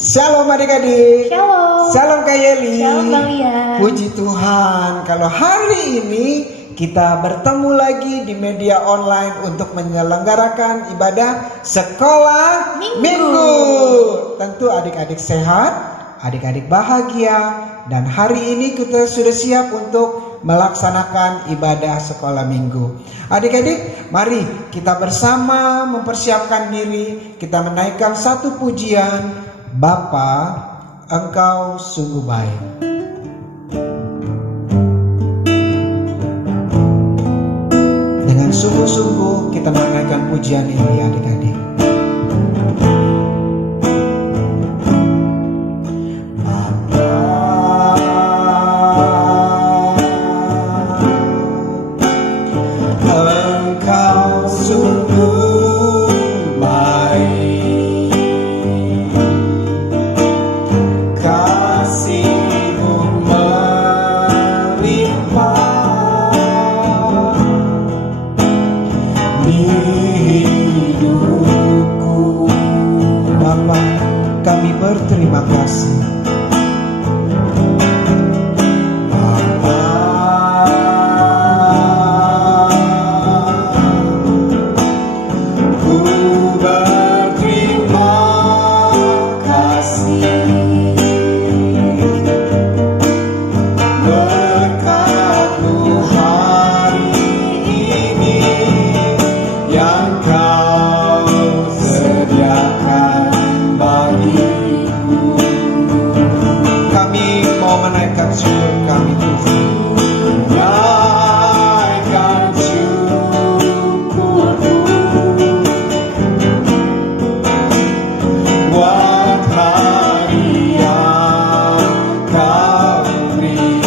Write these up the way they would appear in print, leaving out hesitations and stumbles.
Shalom adik-adik. Shalom. Shalom Kak Yeli. Shalom Bang Ian. Puji Tuhan, kalau hari ini kita bertemu lagi di media online untuk menyelenggarakan ibadah sekolah minggu. Tentu adik-adik sehat, adik-adik bahagia, dan hari ini kita sudah siap untuk melaksanakan ibadah sekolah minggu. Adik-adik, mari kita bersama mempersiapkan diri, kita menaikkan satu pujian. Bapa, Engkau sungguh baik. Dengan sungguh-sungguh kita menaikkan pujian ini adik-adik. Bapa, Engkau sungguh baik. Kasih-Mu melimpah di hidupku. Bapa, kami berterima kasih. Bapa, ku berterima kasih. Berkat-Mu hari ini yang Kau sediakan bagiku. Kami mau menaikkan syukur kami Tuhan. Naikkan syukurku buat hari yang Kau beri.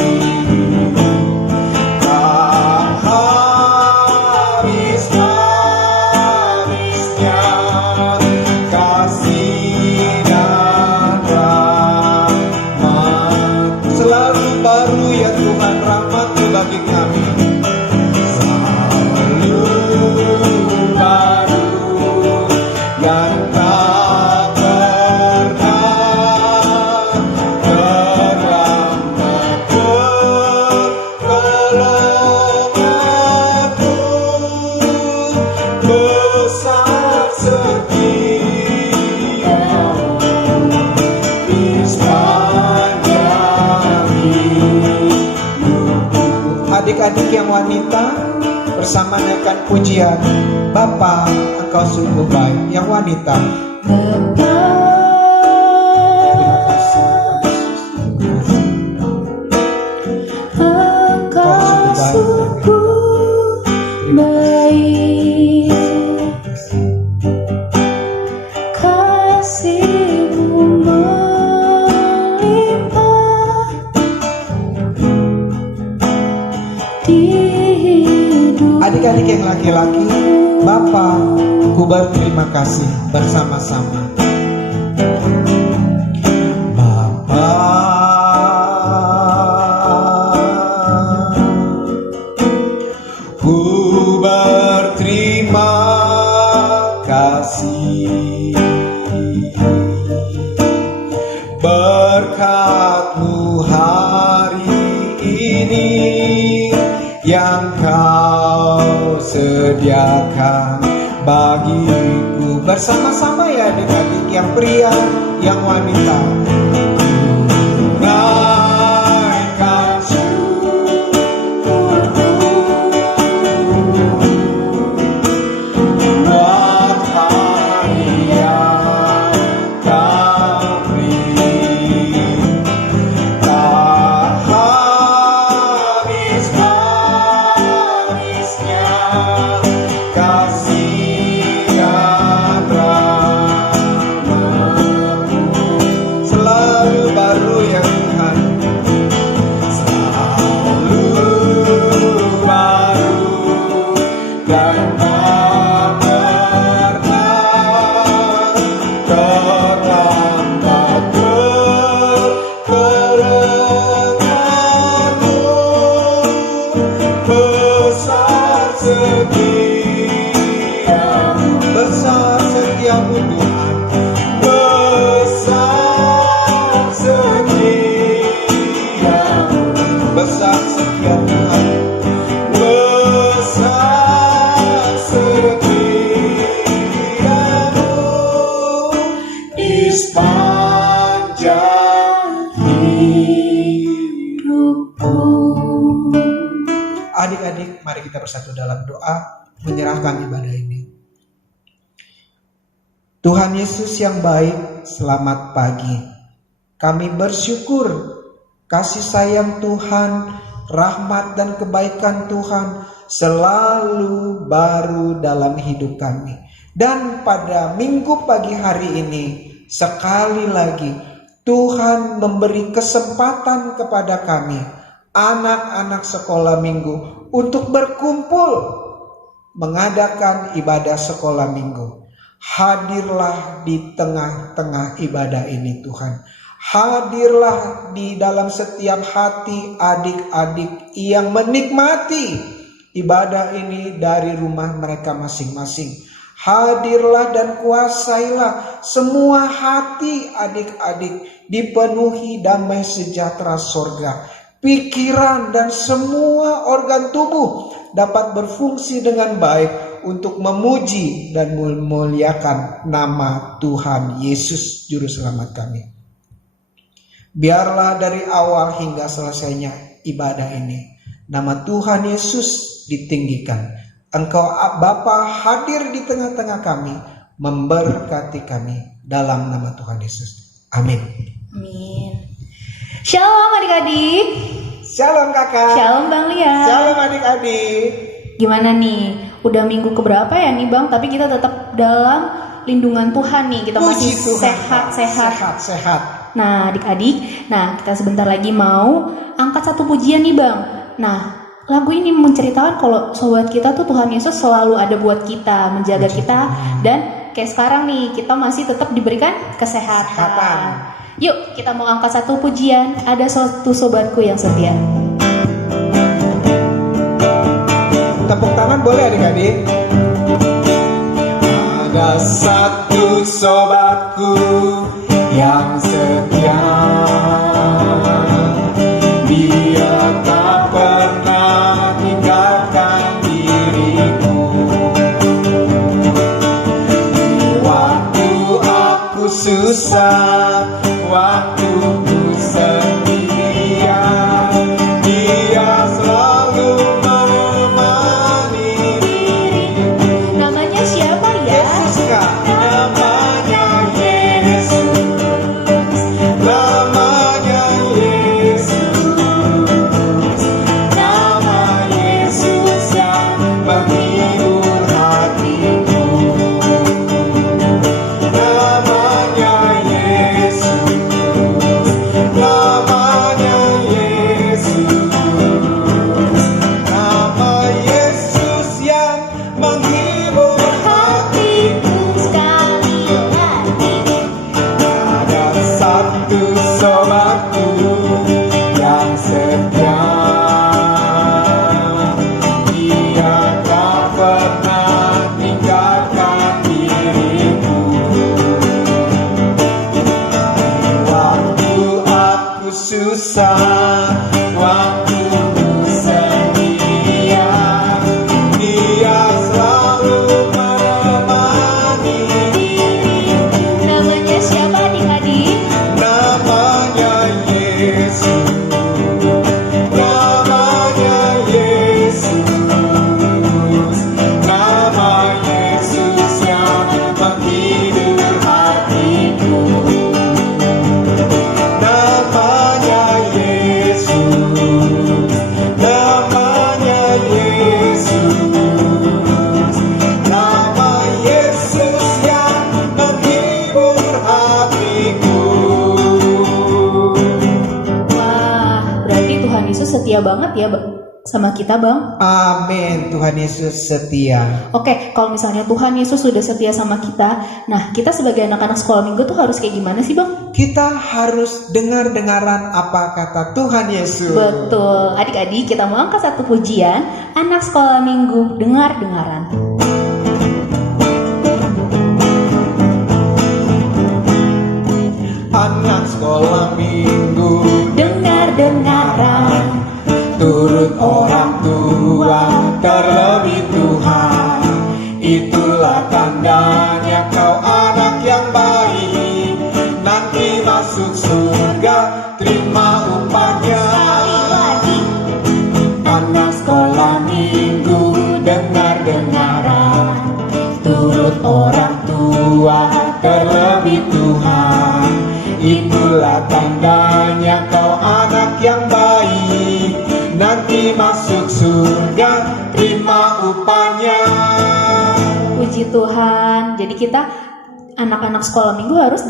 Tak habis-habisnya kasih dan rahmat. Selalu baru ya Tuhan rahmat-Mu bagi kami. Selalu baru dan tak pernah terlambat. Pertolongan-Mu besar setia-Mu di sepanjang hidupku. Adik-adik yang wanita bersama naikkan pujian Bapa, Engkau sungguh baik. Yang wanita, terima kasih. Engkau sungguh baik. Kasih-Mu melimpah di hidup. Adik-adik yang laki-laki, Bapa, ku berterima kasih bersama-sama. Bapa, ku berterima kasih. Berkat-Mu hari ini yang Kau sediakan bagiku. Bersama-sama ya adik-adik, yang pria, yang wanita. Naikkan syukurku buat hari yang Kau beri. Tak habis-habisnya kasih dan rahmat-Mu. Selalu besar setia Tuhan, besar setiamu di sepanjang hidupku. Adik-adik, mari kita bersatu dalam doa menyerahkan ibadah ini. Tuhan Yesus yang baik, selamat pagi. Kami bersyukur kasih sayang Tuhan, rahmat dan kebaikan Tuhan selalu baru dalam hidup kami. Dan pada minggu pagi hari ini, sekali lagi Tuhan memberi kesempatan kepada kami, anak-anak sekolah minggu, untuk berkumpul mengadakan ibadah sekolah minggu. Hadirlah di tengah-tengah ibadah ini Tuhan. Hadirlah di dalam setiap hati adik-adik yang menikmati ibadah ini dari rumah mereka masing-masing. Hadirlah dan kuasailah semua hati adik-adik dipenuhi damai sejahtera sorga. Pikiran dan semua organ tubuh dapat berfungsi dengan baik untuk memuji dan memuliakan nama Tuhan Yesus Juru Selamat kami. Biarlah dari awal hingga selesainya ibadah ini, nama Tuhan Yesus ditinggikan. Engkau Bapa hadir di tengah-tengah kami, memberkati kami dalam nama Tuhan Yesus. Amin. Amin. Shalom adik-adik. Shalom kakak. Shalom Bang Lia. Shalom adik-adik. Gimana nih? Udah minggu keberapa ya nih Bang? Tapi kita tetap dalam lindungan Tuhan nih. Kita masih Puji Tuhan. sehat. Nah adik-adik, kita sebentar lagi mau angkat satu pujian nih Bang. Nah, lagu ini menceritakan kalau sobat kita tuh Tuhan Yesus selalu ada buat kita, menjaga kita. Dan kayak sekarang nih, kita masih tetap diberikan kesehatan. Yuk kita mau angkat satu pujian. Ada satu sobatku yang setia. Tepuk tangan boleh adik-adik. Ada satu sobatku yang setia, dia tak pernah tinggalkan diriku. Di waktu aku susah, waktu ku sendirian, dia selalu menemani diriku. Namanya siapa ya? Yesus Kak, namanya Yesus, namanya Yesus, nama Yesus yang menghibur hatiku. Namanya Yesus, namanya Yesus, nama Yesus yang menghibur hatiku. Sekali lagi. Ada satu sobatku yang setia, dia tak pernah tinggalkan diriku. Waktu aku susah, waktu ku sendirian, dia selalu menemani diriku. Namanya siapa adik-adik? Namanya Yesus, namanya Yesus, nama Yesus yang menghibur hatiku. Namanya Yesus, namanya Yesus, nama Yesus yang menghibur hatiku. Wah, berarti Tuhan Yesus setia banget ya sama kita Bang. Amin, Tuhan Yesus setia. Oke, kalau misalnya Tuhan Yesus sudah setia sama kita, nah kita sebagai anak-anak sekolah minggu tuh harus kayak gimana sih Bang? Kita harus dengar-dengaran apa kata Tuhan Yesus. Betul, adik-adik kita mau angkat satu pujian. Anak sekolah minggu, dengar-dengaran. Anak sekolah minggu, Dengar-dengaran, turut orang tua, terlebih Tuhan. Itulah tandanya kau anak yang baik, nanti masuk surga terima upahnya. Anak sekolah minggu dengar-dengaran, turut orang tua, terlebih Tuhan. Itulah tandanya kau anak yang baik, nanti masuk surga terima upahnya. Puji Tuhan. Jadi kita anak-anak sekolah minggu harus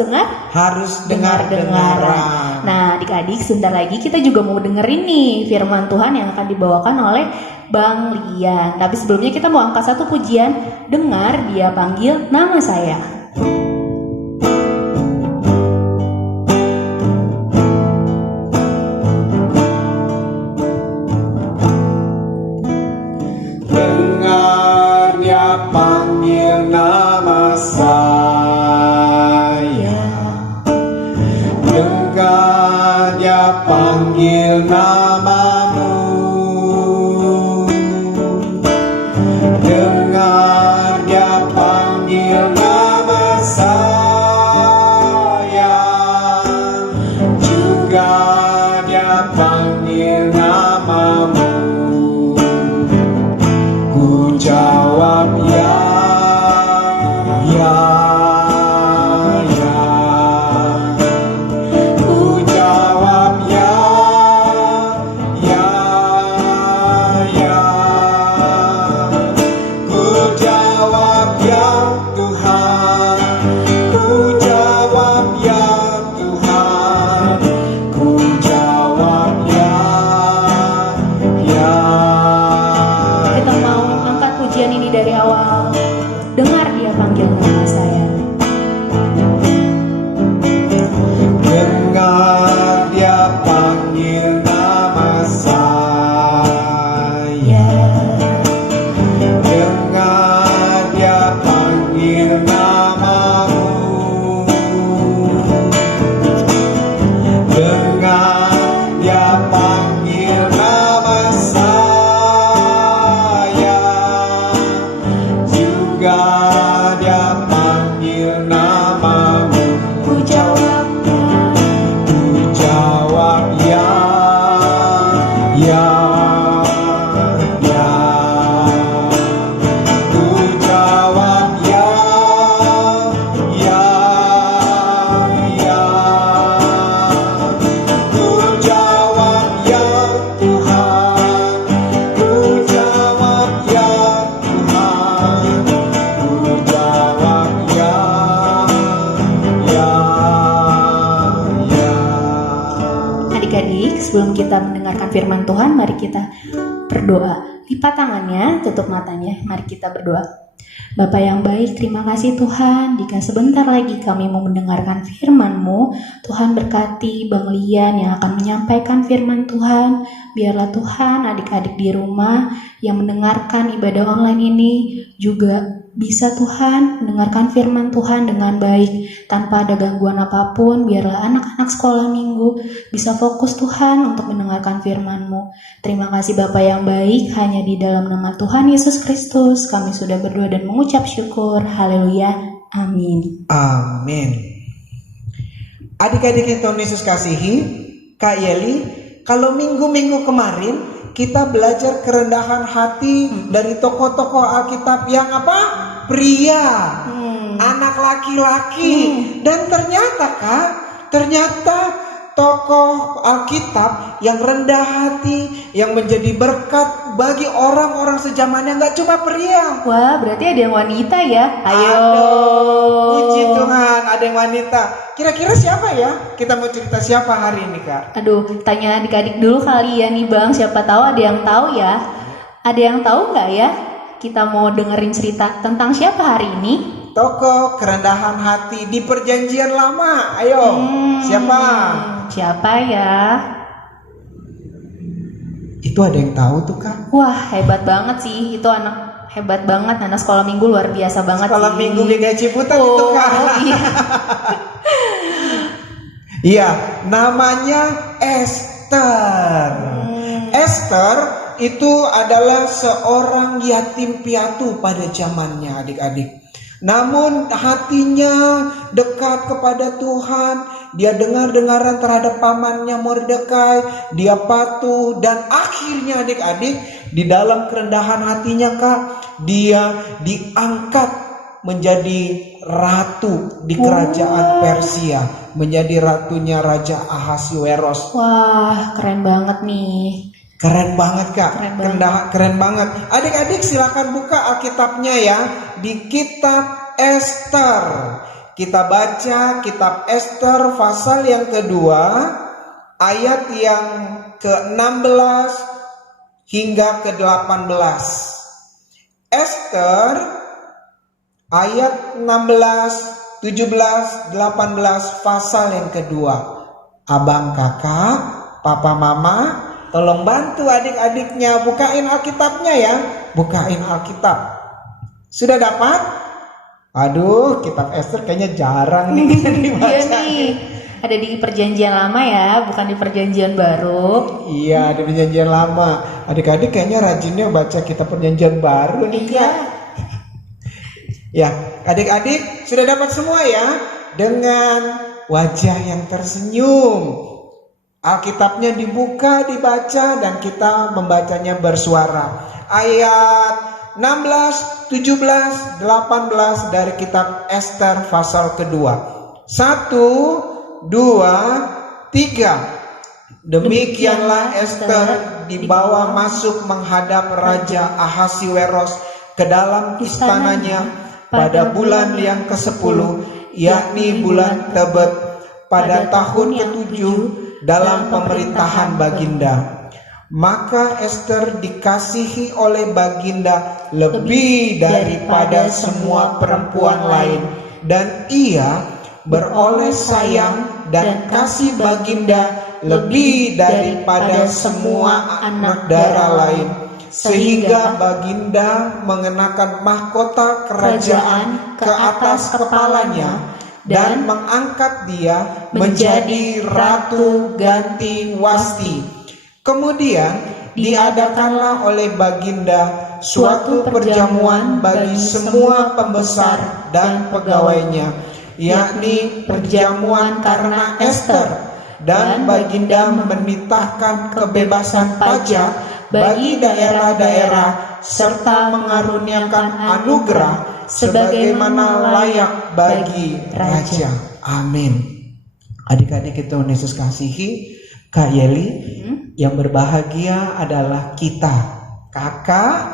dengar-dengaran. Nah, adik-adik, sebentar lagi kita juga mau dengerin nih firman Tuhan yang akan dibawakan oleh Bang Lian. Tapi sebelumnya kita mau angkat satu pujian, dengar Dia panggil nama saya. Dengar Dia panggil nama saya, dengar Dia panggil namamu, dengar Dia panggil nama saya, juga Dia panggil namamu. Ku jawab ya, ya, ya. Ku jawab ya, ya, ya. Ku jawab ya Tuhan, ku jawab ya Tuhan, ku jawab ya, ya. Kita mau angkat pujian ini dari awal. Dengar Dia panggil nama saya. Dengar Dia panggil nama saya, dengar Dia panggil namamu, dengar Dia panggil nama saya, juga Dia panggil namamu. Ku jawab Ku jawab ya, ya, ya. Ku jawab ya, ya, ya. Ku jawab ya Tuhan, ku jawab ya Tuhan, ku jawab ya, ya, ya. Adik-adik, sebelum kita mendengarkan firman Tuhan, mari kita berdoa. Lipat tangannya, tutup matanya, mari kita berdoa. Bapa yang baik, terima kasih Tuhan, jika sebentar lagi kami mau mendengarkan firman-Mu, Tuhan berkati Bang Lian yang akan menyampaikan firman Tuhan. Biarlah Tuhan adik-adik di rumah yang mendengarkan ibadah online ini juga bisa Tuhan mendengarkan firman Tuhan dengan baik tanpa ada gangguan apapun. Biarlah anak-anak sekolah minggu bisa fokus Tuhan untuk mendengarkan firman-Mu. Terima kasih Bapa yang baik, hanya di dalam nama Tuhan Yesus Kristus kami sudah berdoa dan mengucap syukur. Haleluya, amin. Amin. Adik-adik yang Tuhan Yesus kasihi, Kak Yeli, kalau minggu-minggu kemarin kita belajar kerendahan hati dari tokoh-tokoh Alkitab yang apa? Pria, anak laki-laki. Dan ternyata Kak, tokoh Alkitab yang rendah hati, yang menjadi berkat bagi orang-orang sejamannya, nggak cuma pria. Wah, berarti ada yang wanita ya? Ayo. Aduh, puji Tuhan, ada yang wanita. Kira-kira siapa ya? Kita mau cerita siapa hari ini Kak? Aduh, tanya adik-adik dulu kali ya nih Bang, siapa tahu ada yang tahu ya. Ada yang tahu nggak ya? Kita mau dengerin cerita tentang siapa hari ini? Tokoh kerendahan hati di perjanjian lama. Ayo, siapa? Siapa ya? Itu ada yang tahu tuh Kak? Wah, hebat banget sih. Itu anak hebat banget, anak sekolah minggu luar biasa banget. Sekolah sih. minggu GKI Ciputat itu Kak. Iya. Iya, namanya Esther. Esther itu adalah seorang yatim piatu pada zamannya, adik-adik. Namun hatinya dekat kepada Tuhan. Dia dengar-dengaran terhadap pamannya Mordekai. Dia patuh, dan akhirnya adik-adik, di dalam kerendahan hatinya Kak, dia diangkat menjadi ratu di kerajaan Persia, menjadi ratunya Raja Ahasiweros. Wah, keren banget nih. Keren banget Kak, Keren banget. Adik-adik silakan buka Alkitabnya ya, di kitab Esther. Kita baca kitab Esther pasal yang kedua, ayat yang ke-16 hingga ke-18. Esther ayat 16, 17, 18 pasal yang kedua. Abang, kakak, papa, mama, tolong bantu adik-adiknya bukain Alkitabnya ya. Bukain Alkitab. Sudah dapat? Aduh, kitab Esther kayaknya jarang nih dibaca. Iya nih, ada di perjanjian lama ya, bukan di perjanjian baru. Iya, di perjanjian lama. Adik-adik kayaknya rajinnya baca kitab perjanjian baru nih. Iya. Ya, adik-adik sudah dapat semua ya? Dengan wajah yang tersenyum. Alkitabnya dibuka, dibaca, dan kita membacanya bersuara. Ayat 16, 17, 18 dari kitab Esther pasal kedua. 1, 2, 3. Demikianlah Esther dibawa masuk menghadap Raja Ahasiweros ke dalam istananya pada bulan yang ke-10, yakni bulan Tebet, pada tahun ke-7 dalam pemerintahan Baginda. Maka Esther dikasihi oleh Baginda lebih daripada semua perempuan lain, dan ia beroleh sayang dan kasih Baginda lebih daripada semua anak darah lain, sehingga Baginda mengenakan mahkota kerajaan ke atas kepalanya dan mengangkat dia menjadi Ratu Ganti Wasti. Kemudian diadakanlah oleh Baginda suatu perjamuan bagi semua pembesar dan pegawainya, yakni perjamuan karena Esther, dan Baginda menitahkan kebebasan pajak bagi daerah-daerah serta mengaruniakan anugerah sebagaimana layak bagi raja. Amin. Adik-adik kita Yesus kasihi, Kak Yeli, yang berbahagia adalah kita, kakak,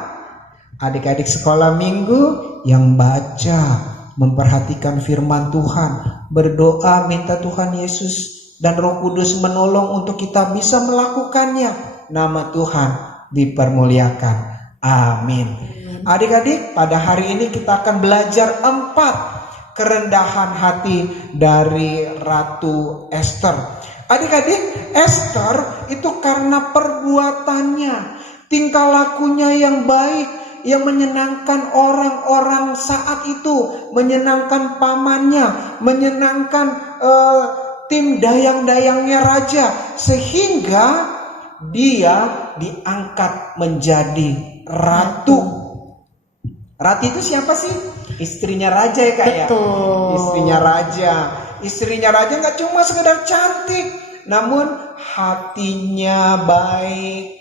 adik-adik sekolah minggu yang baca, memperhatikan firman Tuhan, berdoa minta Tuhan Yesus dan Roh Kudus menolong untuk kita bisa melakukannya. Nama Tuhan dipermuliakan. Amin. Adik-adik, pada hari ini kita akan belajar 4 kerendahan hati dari Ratu Esther. Adik-adik, Esther itu karena perbuatannya, tingkah lakunya yang baik, yang menyenangkan orang-orang saat itu, menyenangkan pamannya, menyenangkan tim dayang-dayangnya raja, sehingga dia diangkat menjadi ratu. Ratu itu siapa sih? Istrinya raja ya Kak ya? Betul. Istrinya raja nggak cuma sekedar cantik, namun hatinya baik.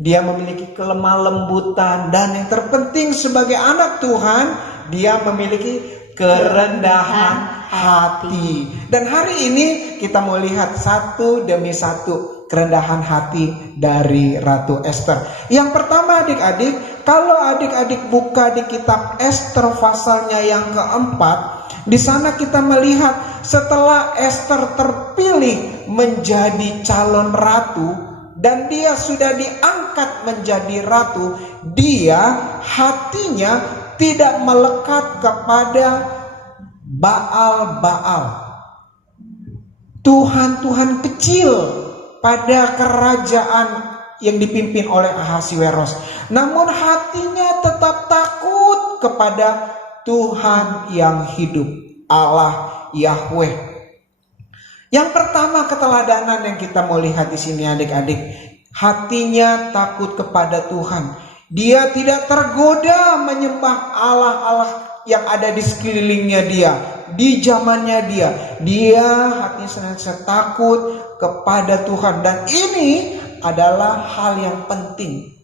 Dia memiliki kelemah lembutan, dan yang terpenting sebagai anak Tuhan, dia memiliki kerendahan hati. Dan hari ini kita mau lihat satu demi satu kerendahan hati dari Ratu Esther. Yang pertama adik-adik, kalau adik-adik buka di kitab Esther pasalnya yang keempat, di sana kita melihat setelah Esther terpilih menjadi calon ratu dan dia sudah diangkat menjadi ratu, dia hatinya tidak melekat kepada Baal-Baal, Tuhan-Tuhan kecil pada kerajaan yang dipimpin oleh Ahasiweros. Namun hatinya tetap takut kepada Tuhan yang hidup, Allah Yahweh. Yang pertama keteladanan yang kita mau lihat di sini adik-adik, Hatinya takut kepada Tuhan. Dia tidak tergoda menyembah Allah-Allah yang ada di sekelilingnya dia, di zamannya dia. Dia hatinya senantiasa takut kepada Tuhan. Dan ini adalah hal yang penting.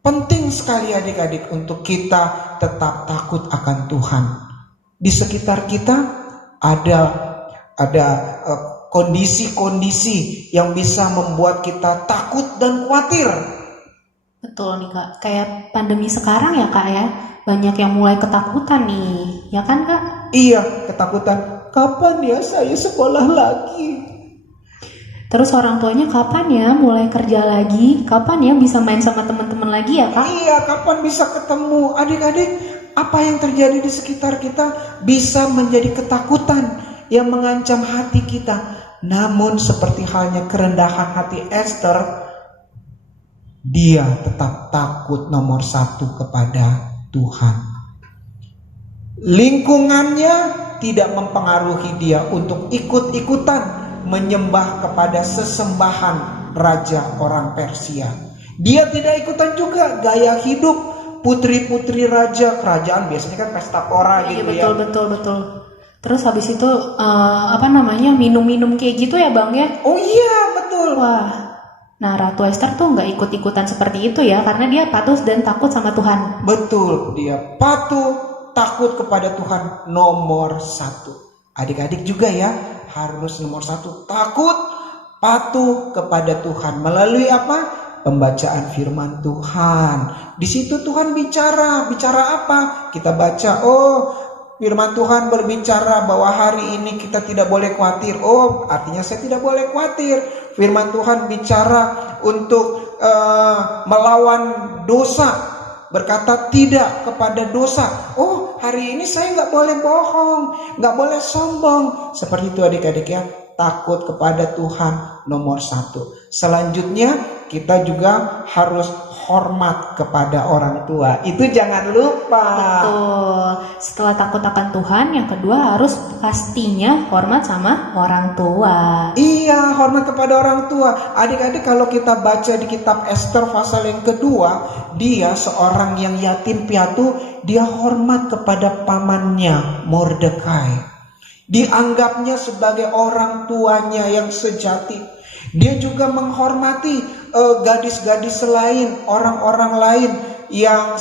Penting sekali adik-adik untuk kita tetap takut akan Tuhan. Di sekitar kita ada kondisi-kondisi yang bisa membuat kita takut dan khawatir. Betul nih Kak, kayak pandemi sekarang ya Kak ya, banyak yang mulai ketakutan nih, ya kan Kak? Iya, ketakutan. Kapan ya saya sekolah lagi? Terus orang tuanya kapan ya mulai kerja lagi? Kapan ya bisa main sama teman-teman lagi ya Kak? Iya, kapan bisa ketemu? Adik-adik, apa yang terjadi di sekitar kita bisa menjadi ketakutan yang mengancam hati kita. Namun seperti halnya kerendahan hati Esther, dia tetap takut nomor satu kepada Tuhan. Lingkungannya tidak mempengaruhi dia untuk ikut-ikutan menyembah kepada sesembahan raja orang Persia. Dia tidak ikutan juga gaya hidup putri-putri raja kerajaan. Biasanya kan pesta pora gitu ya. Betul. Terus habis itu minum-minum kayak gitu ya Bang ya? Oh iya, betul. Wah, nah Ratu Esther tuh nggak ikut-ikutan seperti itu ya, karena dia patuh dan takut sama Tuhan. Betul, dia patuh, takut kepada Tuhan nomor satu. Adik-adik juga ya, harus nomor satu, takut, patuh kepada Tuhan. Melalui apa? Pembacaan firman Tuhan. Di situ Tuhan bicara apa? Kita baca, firman Tuhan berbicara bahwa hari ini kita tidak boleh khawatir. Oh, artinya saya tidak boleh khawatir. Firman Tuhan bicara untuk melawan dosa, berkata tidak kepada dosa. Oh, hari ini saya nggak boleh bohong, nggak boleh sombong. Seperti itu adik-adik ya, takut kepada Tuhan nomor satu. Selanjutnya kita juga harus hormat kepada orang tua. Itu jangan lupa. Betul. Setelah takut akan Tuhan, yang kedua harus pastinya hormat sama orang tua. Iya, hormat kepada orang tua. Adik-adik, kalau kita baca di kitab Esther pasal yang kedua, dia seorang yang yatim piatu, dia hormat kepada pamannya Mordekai. Dianggapnya sebagai orang tuanya yang sejati. Dia juga menghormati gadis-gadis lain, orang-orang lain yang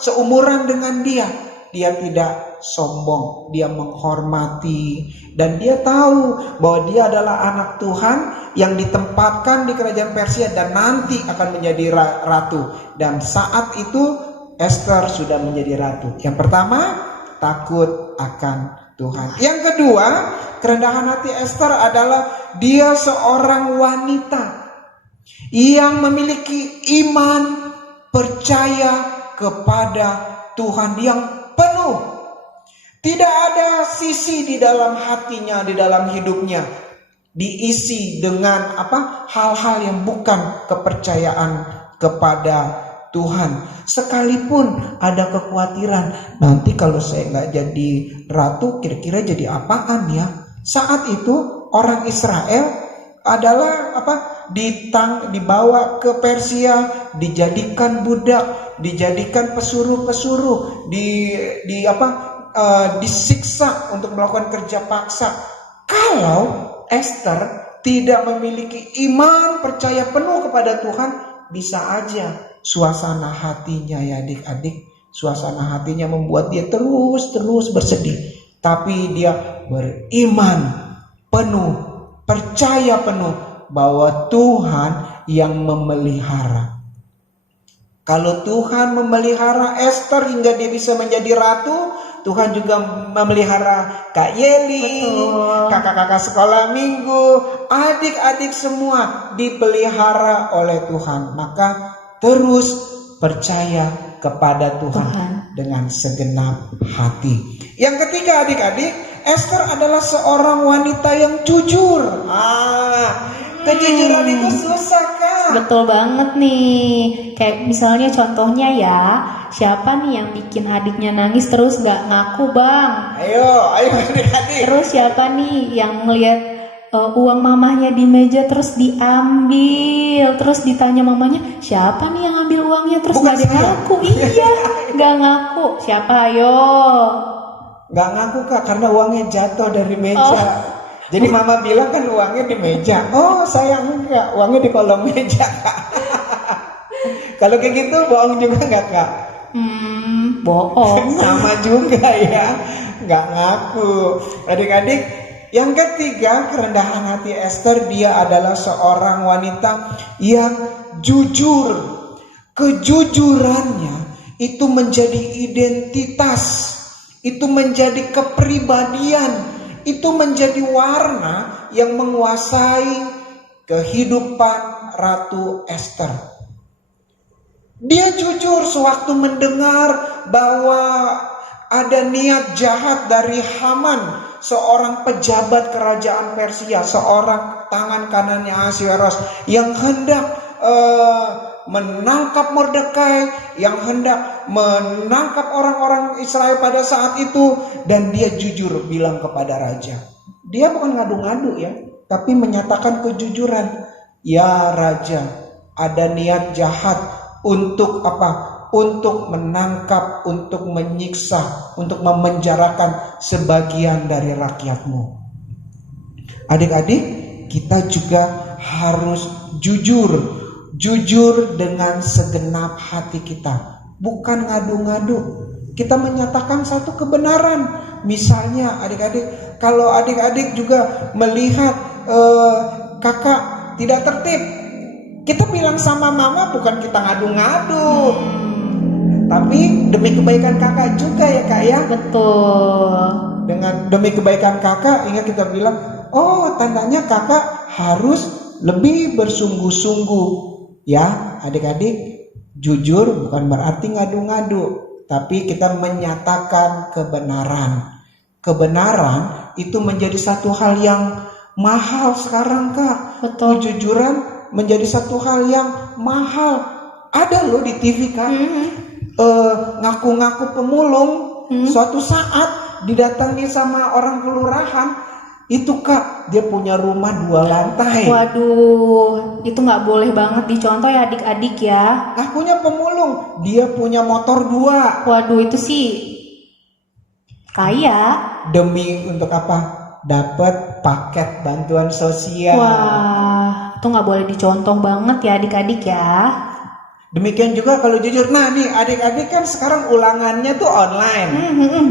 seumuran dengan dia. Dia tidak sombong, dia menghormati, dan dia tahu bahwa dia adalah anak Tuhan yang ditempatkan di kerajaan Persia dan nanti akan menjadi ratu. Dan saat itu Esther sudah menjadi ratu. Yang pertama, takut akan Tuhan. Yang kedua, kerendahan hati Esther adalah dia seorang wanita yang memiliki iman, percaya kepada Tuhan yang penuh. Tidak ada sisi di dalam hatinya, di dalam hidupnya diisi dengan hal-hal yang bukan kepercayaan kepada Tuhan. Sekalipun ada kekhawatiran, nanti kalau saya nggak jadi ratu, kira-kira jadi apaan ya? Saat itu orang Israel adalah dibawa ke Persia, dijadikan budak, dijadikan pesuruh-pesuruh, disiksa untuk melakukan kerja paksa. Kalau Esther tidak memiliki iman, percaya penuh kepada Tuhan, bisa aja suasana hatinya ya adik-adik, suasana hatinya membuat dia terus bersedih. Tapi dia beriman penuh, percaya penuh bahwa Tuhan yang memelihara. Kalau Tuhan memelihara Esther hingga dia bisa menjadi ratu, Tuhan juga memelihara Kak Yeli, kakak-kakak sekolah minggu, adik-adik semua dipelihara oleh Tuhan. Maka terus percaya kepada Tuhan dengan segenap hati. Yang ketiga adik-adik, Esther adalah seorang wanita yang jujur. Kejujuran itu susah kan? Betul banget nih. Kayak misalnya contohnya ya, siapa nih yang bikin adiknya nangis terus gak ngaku Bang? Ayo adik-adik. Terus siapa nih yang melihat uang mamahnya di meja terus diambil, terus ditanya mamanya siapa nih yang ambil uangnya, terus Bukan nggak ada yang saya. ngaku. Iya, nggak ngaku. Siapa, ayo? Nggak ngaku Kak, karena uangnya jatuh dari meja. Oh. Jadi mama bilang kan uangnya di meja. Oh saya enggak, uangnya di kolong meja Kak. Kalau kayak gitu bohong juga nggak Kak? Bohong. Sama juga ya, nggak ngaku. Adik-adik, yang ketiga kerendahan hati Esther, dia adalah seorang wanita yang jujur. Kejujurannya itu menjadi identitas, itu menjadi kepribadian, itu menjadi warna yang menguasai kehidupan Ratu Esther. Dia jujur sewaktu mendengar bahwa ada niat jahat dari Haman, seorang pejabat kerajaan Persia, seorang tangan kanannya Ahasveros yang hendak menangkap Mordekai, yang hendak menangkap orang-orang Israel pada saat itu, dan dia jujur bilang kepada raja. Dia bukan ngadu-ngadu ya, tapi menyatakan kejujuran. Ya raja, ada niat jahat untuk apa? Untuk menangkap, untuk menyiksa, untuk memenjarakan sebagian dari rakyatmu. Adik-adik, kita juga harus jujur. Jujur dengan segenap hati kita, bukan ngadu-ngadu. Kita menyatakan satu kebenaran. Misalnya adik-adik, kalau adik-adik juga melihat kakak tidak tertib, kita bilang sama mama, bukan kita ngadu-ngadu, tapi demi kebaikan kakak juga ya Kak ya. Betul. Dengan demi kebaikan kakak, ingat kita bilang, oh tandanya kakak harus lebih bersungguh-sungguh. Ya adik-adik, jujur bukan berarti ngadu-ngadu, tapi kita menyatakan kebenaran. Kebenaran itu menjadi satu hal yang mahal sekarang Kak. Betul. Kejujuran menjadi satu hal yang mahal. Ada loh di TV Kak, ngaku-ngaku pemulung, suatu saat didatangi sama orang kelurahan. Itu Kak, dia punya rumah 2 lantai. Waduh, itu nggak boleh banget dicontoh ya adik-adik ya. Ngakunya pemulung, dia punya motor 2. Waduh, itu sih kaya. Demi untuk apa? Dapat paket bantuan sosial. Wah, itu nggak boleh dicontoh banget ya adik-adik ya. Demikian juga kalau jujur. Nah nih adik-adik kan sekarang ulangannya tuh online.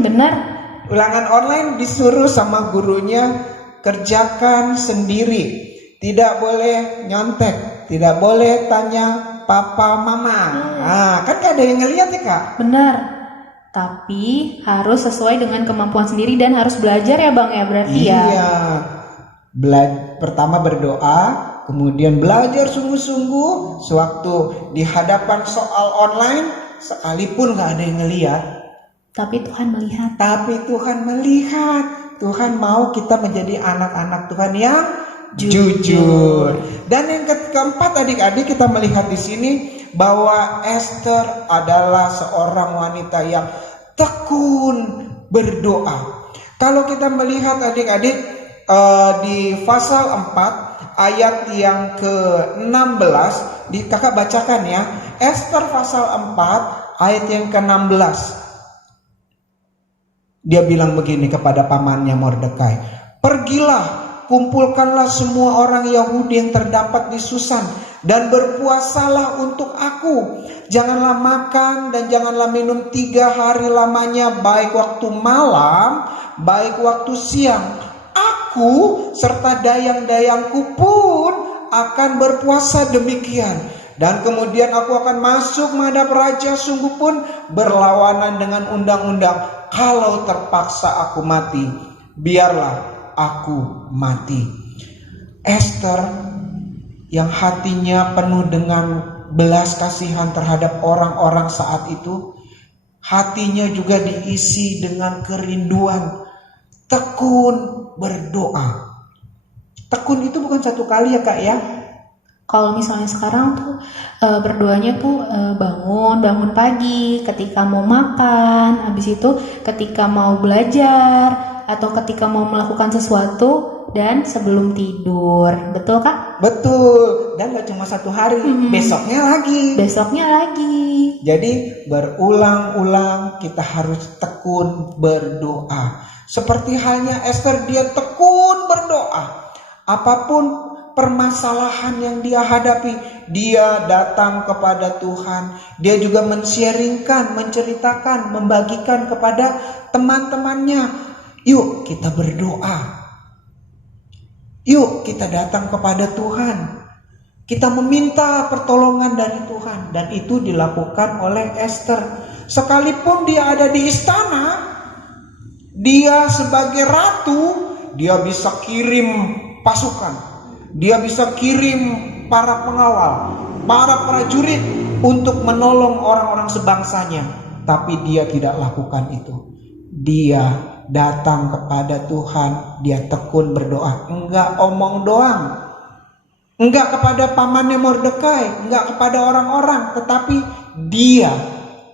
Bener. Ulangan online disuruh sama gurunya kerjakan sendiri. Tidak boleh nyontek, tidak boleh tanya papa mama. Nah, kan gak ada yang ngeliat ya Kak. Bener. Tapi harus sesuai dengan kemampuan sendiri dan harus belajar ya Bang ya, berarti ya. Iya. Pertama berdoa, kemudian belajar sungguh-sungguh. Sewaktu di hadapan soal online, sekalipun gak ada yang ngeliat, Tapi Tuhan melihat. Tuhan mau kita menjadi anak-anak Tuhan yang jujur. Dan yang keempat adik-adik, kita melihat di sini bahwa Esther adalah seorang wanita yang tekun berdoa. Kalau kita melihat adik-adik di pasal 4 ayat yang ke-16, kakak bacakan ya. Esther pasal 4 ayat yang ke-16. Dia bilang begini kepada pamannya Mordekai, pergilah, kumpulkanlah semua orang Yahudi yang terdapat di Susan dan berpuasalah untuk aku. Janganlah makan dan janganlah minum 3 hari lamanya, baik waktu malam, baik waktu siang. Aku serta dayang-dayangku pun akan berpuasa demikian. Dan kemudian aku akan masuk menghadap raja, sungguh pun berlawanan dengan undang-undang. Kalau terpaksa aku mati, biarlah aku mati. Esther yang hatinya penuh dengan belas kasihan terhadap orang-orang saat itu, hatinya juga diisi dengan kerinduan, tekun berdoa. Tekun itu bukan satu kali ya Kak ya. Kalau misalnya sekarang tuh berdoanya tuh bangun pagi, ketika mau makan, habis itu ketika mau belajar atau ketika mau melakukan sesuatu, dan sebelum tidur. Betul Kak? Betul. Dan gak cuma 1 hari, besoknya lagi. Besoknya lagi. Jadi berulang-ulang kita harus tekun berdoa. Seperti halnya Esther, dia tekun berdoa. Apapun permasalahan yang dia hadapi, dia datang kepada Tuhan. Dia juga men-sharingkan, menceritakan, membagikan kepada teman-temannya. Yuk kita berdoa. Yuk kita datang kepada Tuhan. Kita meminta pertolongan dari Tuhan. Dan itu dilakukan oleh Esther. Sekalipun dia ada di istana, dia sebagai ratu, dia bisa kirim pasukan. Dia bisa kirim para pengawal, para prajurit untuk menolong orang-orang sebangsanya. Tapi dia tidak lakukan itu. Dia datang kepada Tuhan, dia tekun berdoa, enggak omong doang, enggak kepada pamannya Mordekai, enggak kepada orang-orang, tetapi dia,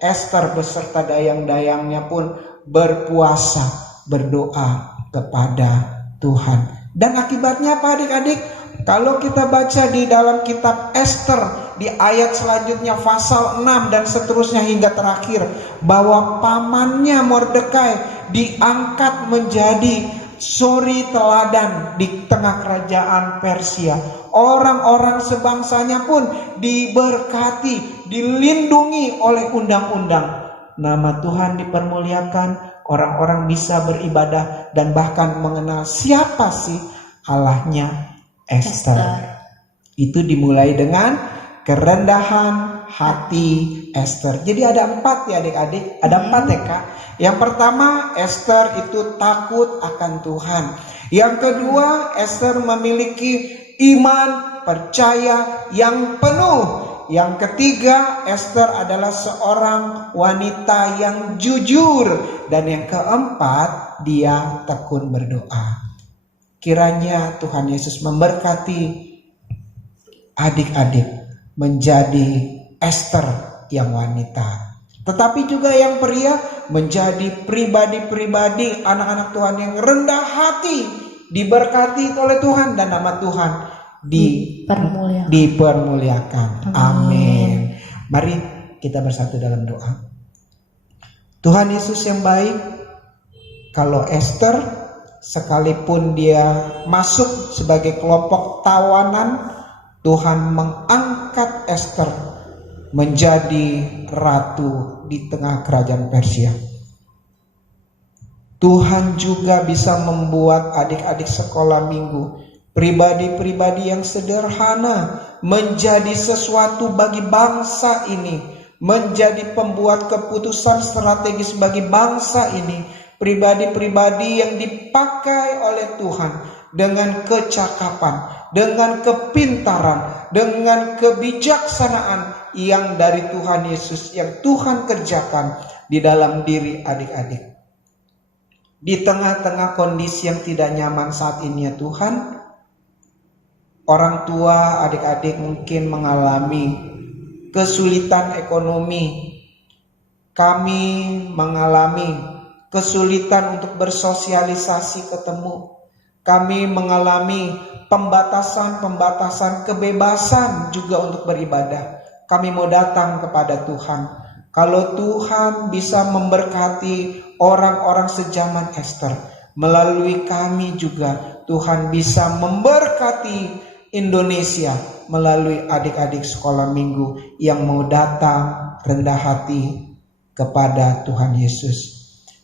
Esther beserta dayang-dayangnya pun berpuasa, berdoa kepada Tuhan. Dan akibatnya apa adik-adik? Kalau kita baca di dalam kitab Esther di ayat selanjutnya pasal 6 dan seterusnya hingga terakhir, bahwa pamannya Mordekai diangkat menjadi suri teladan di tengah kerajaan Persia. Orang-orang sebangsanya pun diberkati, dilindungi oleh undang-undang. Nama Tuhan dipermuliakan, orang-orang bisa beribadah dan bahkan mengenal siapa sih Allahnya Esther. Itu dimulai dengan kerendahan hati Esther. Jadi ada 4 ya adik-adik. Ada 4 ya Kak. Yang pertama, Esther itu takut akan Tuhan. Yang kedua, Esther memiliki iman, percaya yang penuh. Yang ketiga, Esther adalah seorang wanita yang jujur. Dan yang keempat, dia tekun berdoa. Kiranya Tuhan Yesus memberkati adik-adik menjadi Esther yang wanita. Tetapi juga yang pria menjadi pribadi-pribadi anak-anak Tuhan yang rendah hati, diberkati oleh Tuhan dan nama Tuhan dipermuliakan. Amin. Mari kita bersatu dalam doa. Tuhan Yesus yang baik, kalau Esther sekalipun dia masuk sebagai kelompok tawanan, Tuhan mengangkat Esther menjadi ratu di tengah kerajaan Persia. Tuhan juga bisa membuat adik-adik sekolah minggu, pribadi-pribadi yang sederhana, menjadi sesuatu bagi bangsa ini, menjadi pembuat keputusan strategis bagi bangsa ini. Pribadi-pribadi yang dipakai oleh Tuhan dengan kecakapan, dengan kepintaran, dengan kebijaksanaan yang dari Tuhan Yesus, yang Tuhan kerjakan di dalam diri adik-adik. Di tengah-tengah kondisi yang tidak nyaman saat ini ya Tuhan, orang tua adik-adik mungkin mengalami kesulitan ekonomi. Kami mengalami kesulitan untuk bersosialisasi ketemu. Kami mengalami pembatasan kebebasan juga untuk beribadah. Kami mau datang kepada Tuhan. Kalau Tuhan bisa memberkati orang-orang sejaman Esther, melalui kami juga Tuhan bisa memberkati Indonesia melalui adik-adik sekolah minggu yang mau datang rendah hati kepada Tuhan Yesus.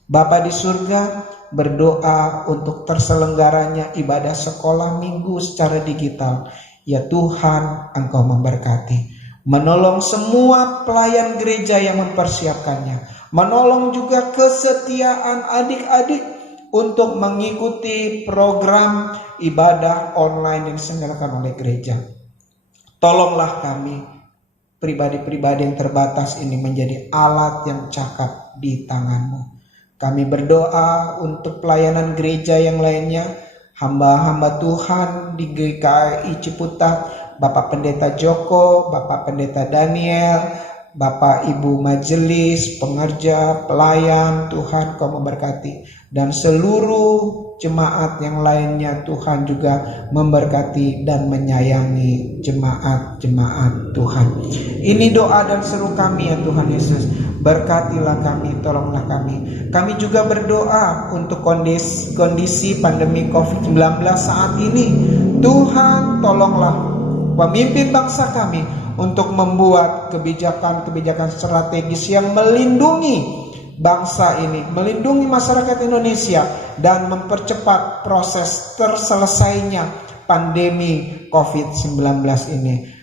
Bapa di surga, berdoa untuk terselenggaranya ibadah sekolah minggu secara digital. Ya Tuhan, Engkau memberkati. Menolong semua pelayan gereja yang mempersiapkannya. Menolong juga kesetiaan adik-adik untuk mengikuti program ibadah online yang diselenggarakan oleh gereja. Tolonglah kami, pribadi-pribadi yang terbatas ini menjadi alat yang cakap di tangan-Mu. Kami berdoa untuk pelayanan gereja yang lainnya, hamba-hamba Tuhan di GKI Ciputat, Bapak Pendeta Joko, Bapak Pendeta Daniel, Bapak Ibu majelis, pengerja, pelayan, Tuhan Kau memberkati. Dan seluruh jemaat yang lainnya Tuhan juga memberkati dan menyayangi jemaat-jemaat Tuhan. Ini doa dan seru kami ya Tuhan Yesus. Berkatilah kami, tolonglah kami. Kami juga berdoa untuk kondisi pandemi COVID-19 saat ini. Tuhan tolonglah pemimpin bangsa kami untuk membuat kebijakan-kebijakan strategis yang melindungi bangsa ini, melindungi masyarakat Indonesia, dan mempercepat proses terselesainya pandemi COVID-19 ini.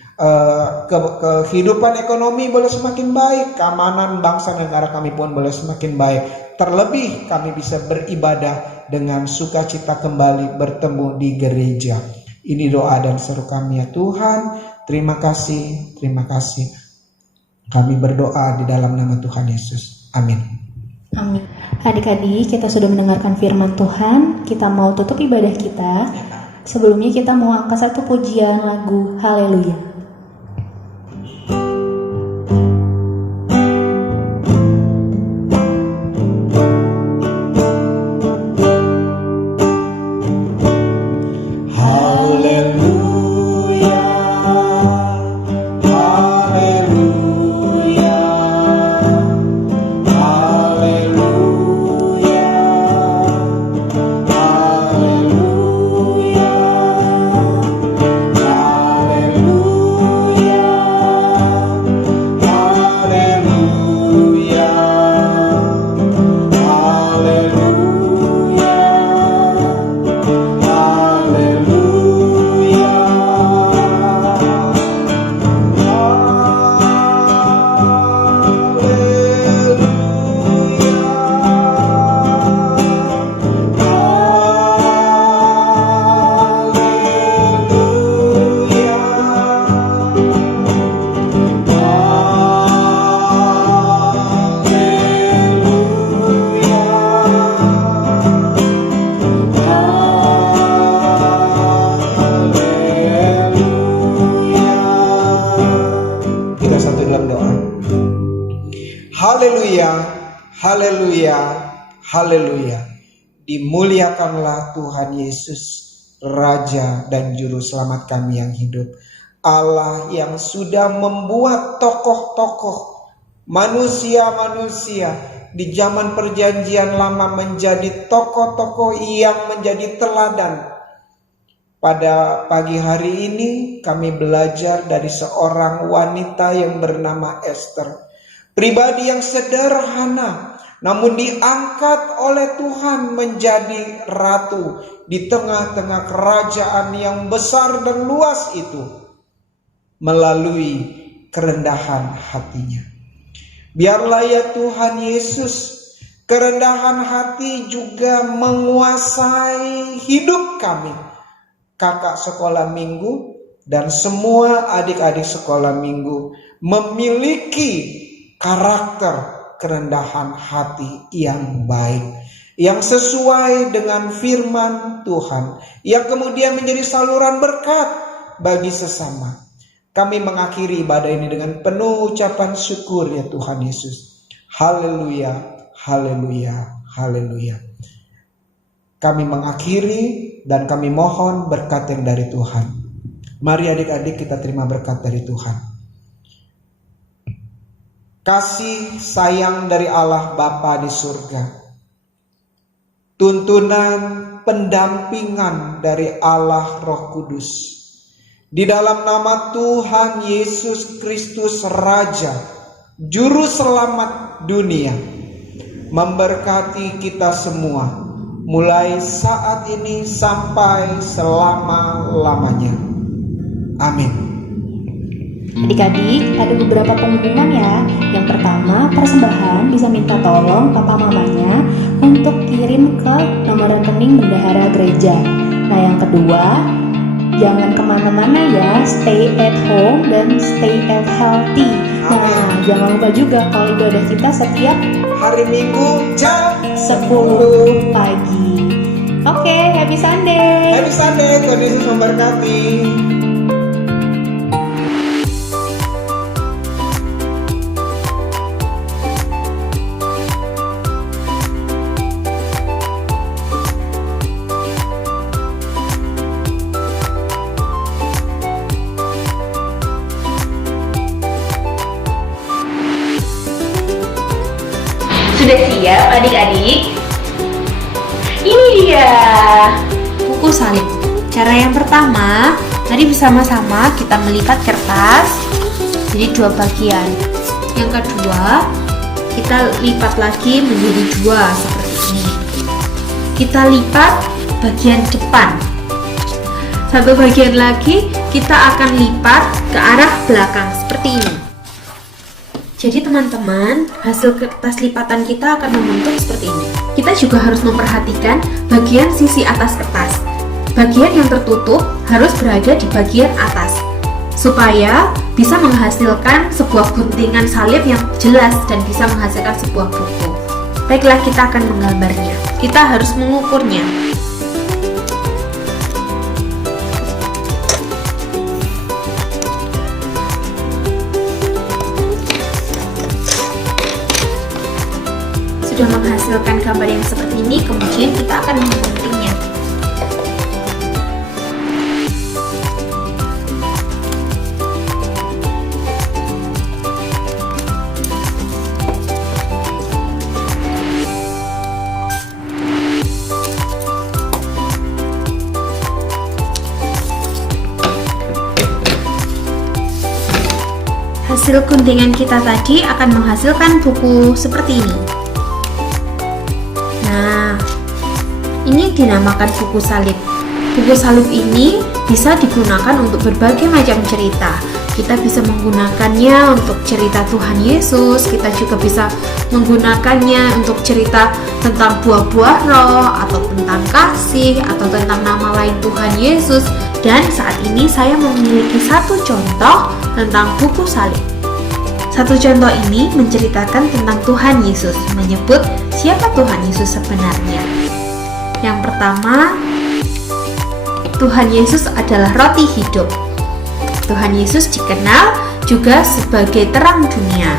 Kehidupan ekonomi boleh semakin baik, keamanan bangsa dan negara kami pun boleh semakin baik. Terlebih kami bisa beribadah dengan sukacita kembali bertemu di gereja. Ini doa dan seru kami ya Tuhan. Terima kasih, terima kasih. Kami berdoa di dalam nama Tuhan Yesus. Amin. Amin. Adik-adik, kita sudah mendengarkan firman Tuhan. Kita mau tutup ibadah kita. Sebelumnya kita mau angkat satu pujian lagu Haleluya. Haleluya, haleluya. Dimuliakanlah Tuhan Yesus, Raja dan Juru Selamat kami yang hidup. Allah yang sudah membuat tokoh-tokoh manusia-manusia di zaman perjanjian lama menjadi tokoh-tokoh yang menjadi teladan. Pada pagi hari ini kami belajar dari seorang wanita yang bernama Esther. Pribadi yang sederhana, namun diangkat oleh Tuhan menjadi ratu di tengah-tengah kerajaan yang besar dan luas itu, melalui kerendahan hatinya. Biarlah ya Tuhan Yesus, kerendahan hati juga menguasai hidup kami, kakak sekolah minggu dan semua adik-adik sekolah minggu, memiliki karakter kerendahan hati yang baik, yang sesuai dengan firman Tuhan, yang kemudian menjadi saluran berkat bagi sesama. Kami mengakhiri ibadah ini dengan penuh ucapan syukur ya Tuhan Yesus. Haleluya, haleluya, haleluya. Kami mengakhiri dan kami mohon berkat yang dari Tuhan. Mari adik-adik kita terima berkat dari Tuhan. Kasih sayang dari Allah Bapa di surga, tuntunan pendampingan dari Allah Roh Kudus, di dalam nama Tuhan Yesus Kristus Raja, Juru Selamat dunia, memberkati kita semua, mulai saat ini sampai selama-lamanya. Amin. Adik-adik, ada beberapa pengumuman ya. Yang pertama, persembahan bisa minta tolong papa mamanya untuk kirim ke nomor rekening bendahara gereja. Nah, yang kedua, jangan kemana-mana ya, stay at home dan stay at healthy. Nah, jangan lupa juga kalau ibadah kita setiap hari Minggu jam 10 pagi. Oke, happy Sunday. Happy Sunday, Tuhan Yesus memberkati. Sudah siap adik-adik? Ini dia Buku salib. Cara yang pertama, mari bersama-sama kita melipat kertas jadi 2 bagian. Yang kedua, kita lipat lagi menjadi 2 seperti ini. Kita lipat bagian depan. Satu bagian lagi kita akan lipat ke arah belakang seperti ini. Jadi teman-teman, hasil kertas lipatan kita akan membentuk seperti ini. Kita juga harus memperhatikan bagian sisi atas kertas. Bagian yang tertutup harus berada di bagian atas, supaya bisa menghasilkan sebuah guntingan salib yang jelas dan bisa menghasilkan sebuah buku. Baiklah, kita akan menggambarnya. Kita harus mengukurnya. Sudah menghasilkan gambar yang seperti ini, kemudian kita akan mengguntingnya. Hasil guntingan kita tadi akan menghasilkan buku seperti ini. Nah, ini dinamakan buku salib. Buku salib ini bisa digunakan untuk berbagai macam cerita. Kita bisa menggunakannya untuk cerita Tuhan Yesus. Kita juga bisa menggunakannya untuk cerita tentang buah-buah roh, atau tentang kasih, atau tentang nama lain Tuhan Yesus. Dan saat ini saya memiliki satu contoh tentang buku salib. Satu contoh ini menceritakan tentang Tuhan Yesus, menyebut siapa Tuhan Yesus sebenarnya. Yang pertama, Tuhan Yesus adalah roti hidup. Tuhan Yesus dikenal juga sebagai terang dunia.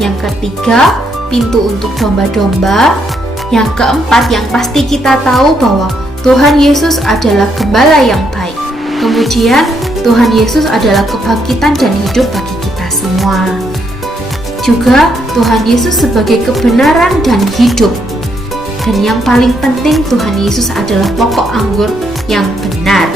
Yang ketiga, pintu untuk domba-domba. Yang keempat, yang pasti kita tahu bahwa Tuhan Yesus adalah gembala yang baik. Kemudian, Tuhan Yesus adalah kebangkitan dan hidup bagi kita semua. Juga Tuhan Yesus sebagai kebenaran dan hidup. Dan yang paling penting, Tuhan Yesus adalah pokok anggur yang benar.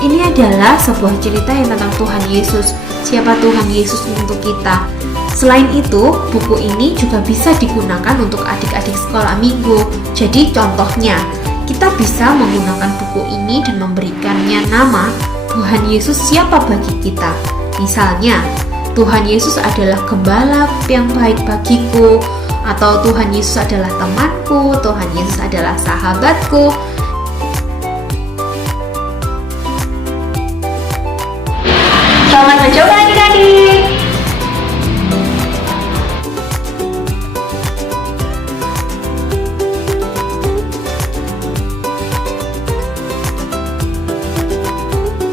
Ini adalah sebuah cerita yang tentang Tuhan Yesus. Siapa Tuhan Yesus untuk kita. Selain itu, buku ini juga bisa digunakan untuk adik-adik sekolah minggu. Jadi contohnya, kita bisa menggunakan buku ini dan memberikannya nama Tuhan Yesus siapa bagi kita. Misalnya, Tuhan Yesus adalah gembala yang baik bagiku, atau Tuhan Yesus adalah temanku, Tuhan Yesus adalah sahabatku. Selamat mencoba